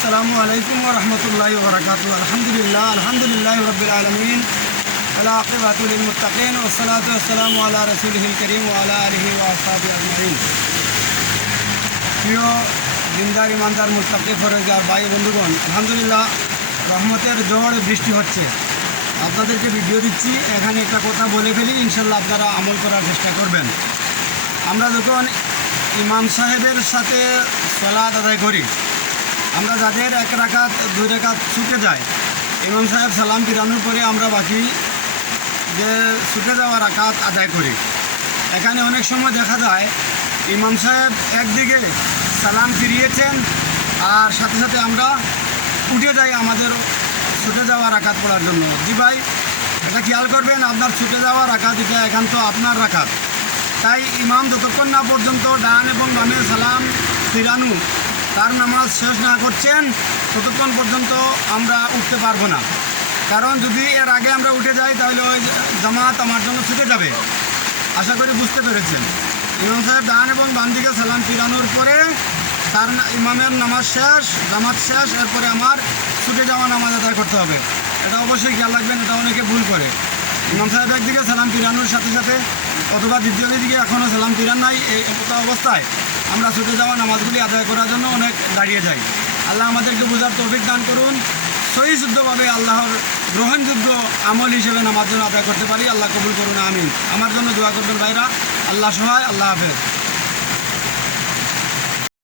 আসসালামু আলাইকুম ওয়া রাহমাতুল্লাহি ওয়া বারাকাতুহু। আলহামদুলিল্লাহি রাব্বিল আলামিন ওয়াল আকিবাতু লিল মুত্তাকিন ওয়াস সালাতু ওয়াস সালামু আলা রাসূলিহিল কারীম ওয়া আলা আলিহি ওয়া আসহাবিহি আজমাইন। প্রিয় দিনদার ইমানদার মুত্তাকি ফরজগার ভাই বন্ধুগণ, আলহামদুলিল্লাহ রহমতের ঝড় বৃষ্টি হচ্ছে। আপনাদেরকে ভিডিও দিচ্ছি, এখানে একটা কথা বলে ফেলি, ইনশাল্লাহ আপনারা আমল করার চেষ্টা করবেন। আমরা যখন ইমাম সাহেবের সাথে সালাত আদায় করি, আমরা যাদের এক রাকাত দুই রাকাত ছুটে যায়, ইমাম সাহেব সালাম ফিরানোর পরে আমরা বাকি যে ছুটে যাওয়া রাকাত আদায় করি। এখানে অনেক সময় দেখা যায় ইমাম সাহেব একদিকে সালাম ফিরিয়েছেন আর সাথে সাথে আমরা উঠে যাই আমাদের ছুটে যাওয়া রাকাত পড়ার জন্য। জি ভাই, এটা খেয়াল করবেন, আপনার ছুটে যাওয়া রাকাত এটা একান্ত আপনার রাকাত। তাই ইমাম যতক্ষণ না পর্যন্ত ডান এবং বামে সালাম ফিরানো তার নামাজ শেষ না করছেন ততক্ষণ পর্যন্ত আমরা উঠতে পারবো না। কারণ যদি এর আগে আমরা উঠে যাই তাহলে ওই জামাত আমার জন্য ছুটে যাবে। আশা করি বুঝতে পেরেছেন। ইমাম সাহেব ডান এবং বাম দিকে সালাম ফিরানোর পরে তার ইমামের নামাজ শেষ, জামাত শেষ, এরপরে আমার ছুটে যাওয়া নামাজ আদায় করতে হবে। এটা অবশ্যই খেয়াল রাখবেন, এটা অনেকে ভুল করে। ইমাম সাহেব একদিকে সালাম ফিরানোর সাথে সাথে অথবা দ্বিতীয় দিকে এখনও সালাম ফিরান নাই, এই অবস্থায় আমরা ছুটে যাওয়া নামাজগুলি আদায় করার জন্য অনেক দাঁড়িয়ে যাই। আল্লাহ আমাদেরকে বোঝার তৌফিক দান করুন, সহি শুদ্ধভাবে আল্লাহর গ্রহণযোগ্য আমল হিসেবে নামাজ যেন আদায় করতে পারি। আল্লাহ কবুল করুন, আমিন। আমার জন্য দোয়া করবেন ভাইরা। আল্লাহ সহায়। আল্লাহ হাফেজ।